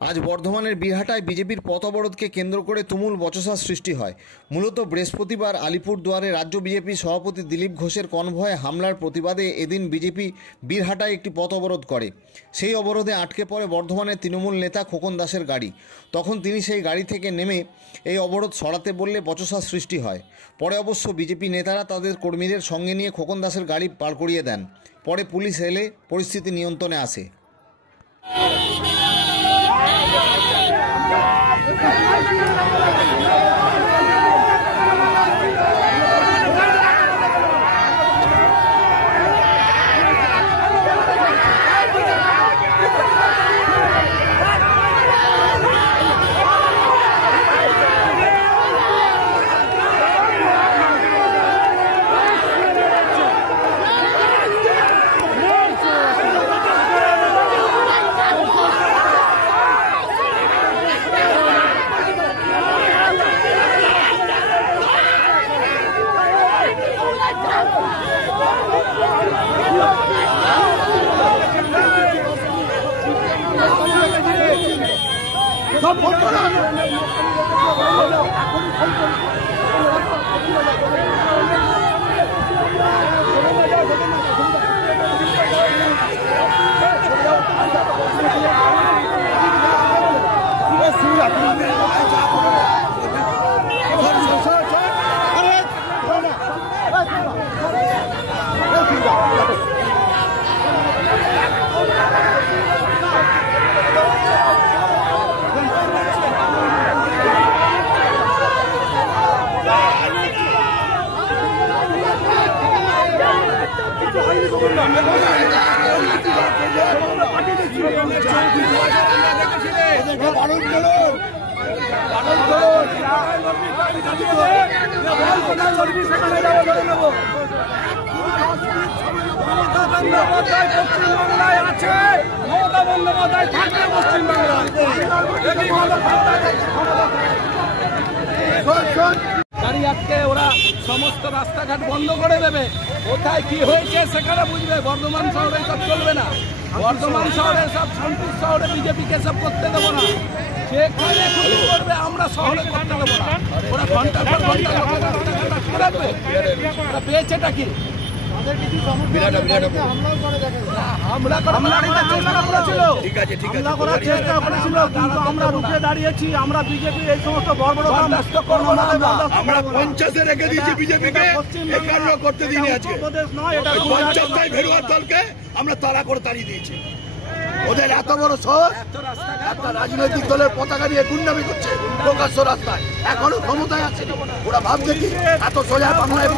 আজ বর্ধমানের বীরহাটায় বিজেপির পথ অবরোধকে কেন্দ্র করে তুমুল বচসার সৃষ্টি হয়। মূলত বৃহস্পতিবার আলিপুরদুয়ারে রাজ্য বিজেপি সভাপতি দিলীপ ঘোষের কনভয়ে হামলার প্রতিবাদে এদিন বিজেপি বীরহাটায় একটি পথ অবরোধ করে। সেই অবরোধে আটকে পড়ে বর্ধমানের তৃণমূল নেতা খোকন দাসের গাড়ি। তখন তিনি সেই গাড়ি থেকে নেমে এই অবরোধ সরাতে বললে বচসার সৃষ্টি হয়। পরে অবশ্য বিজেপি নেতারা তাদের কর্মীদের সঙ্গে নিয়ে খোকন দাসের গাড়ি পার করিয়ে দেন। পরে পুলিশ এলে পরিস্থিতি নিয়ন্ত্রণে আসে। গাড়ি আটকে ওরা সমস্ত রাস্তাঘাট বন্ধ করে দেবে। কোথায় কি হয়েছে সেখানে বুঝবে। বর্ধমান শহরে সব চলবে না। বর্ধমান শহরে সব শান্তির শহরে বিজেপিকে সব করতে দেবো না। সেখানে খুশি করবে, আমরা শহরে করতে দেবো না। ওরা ঘন্টার পর ঘন্টা রাস্তাঘাট আটকে রাখবে। ওরা পেয়েছেটা কি? আমরা রুখে দাঁড়িয়েছি। আমরা বিজেপি এই সমস্ত বর্বরতা করবো না। আমরা 50-এ রেখে দিয়েছি বিজেপিকে, 51 করতে দিইনি। আজকে 50টাই ভেরুয়ার দলকে আমরা তাড়া করে তাড়িয়ে দিয়েছি। ওদের এত বড় সাহস, একটা রাজনৈতিক দলের পতাকা নিয়ে গুন্ডামি করছে প্রকাশ্য রাস্তায়। এখনো ক্ষমতায় আছে। ওরা ভাবছে কি এত সোজা বাংলায়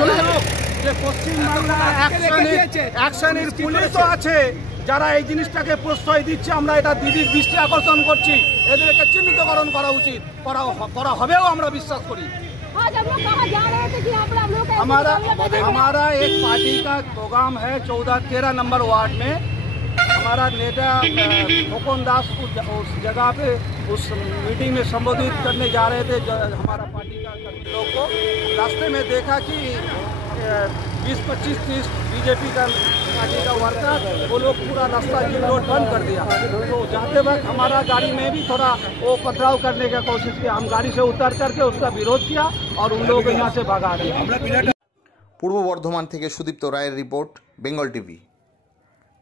চলে যাবে? পশ্চিমবাংলায় এক শ্রেণীর পুলিশও আছে যারা এই জিনিসটাকে প্রশ্রয় দিচ্ছে। আমরা এটা দিদির দৃষ্টি আকর্ষণ করছি। এদেরকে চিহ্নিতকরণ করা উচিত, করা হবেও আমরা বিশ্বাস করি। हमारा एक पार्टी का प्रोग्राम है 14-13 नंबर वार्ड में। हमारा नेता खोकन दास उस जगह पे उस मीटिंग में संबोधित करने जा रहे थे हमारा पार्टी का लोग को। रास्ते में देखा कि 20-25-30 बीजेपी का पार्टी का वर्कर वो लोग पूरा रास्ता जिन रोड बंद कर दिया। तो जाते वक्त हमारा गाड़ी में भी थोड़ा वो पथराव करने का कोशिश किया। हम गाड़ी से उतर करके उसका विरोध किया और उन लोगों को यहाँ से भगा दिया। পূর্ব বর্ধমান থেকে সুদীপ্ত রায়ের রিপোর্ট, বেঙ্গল টিভি।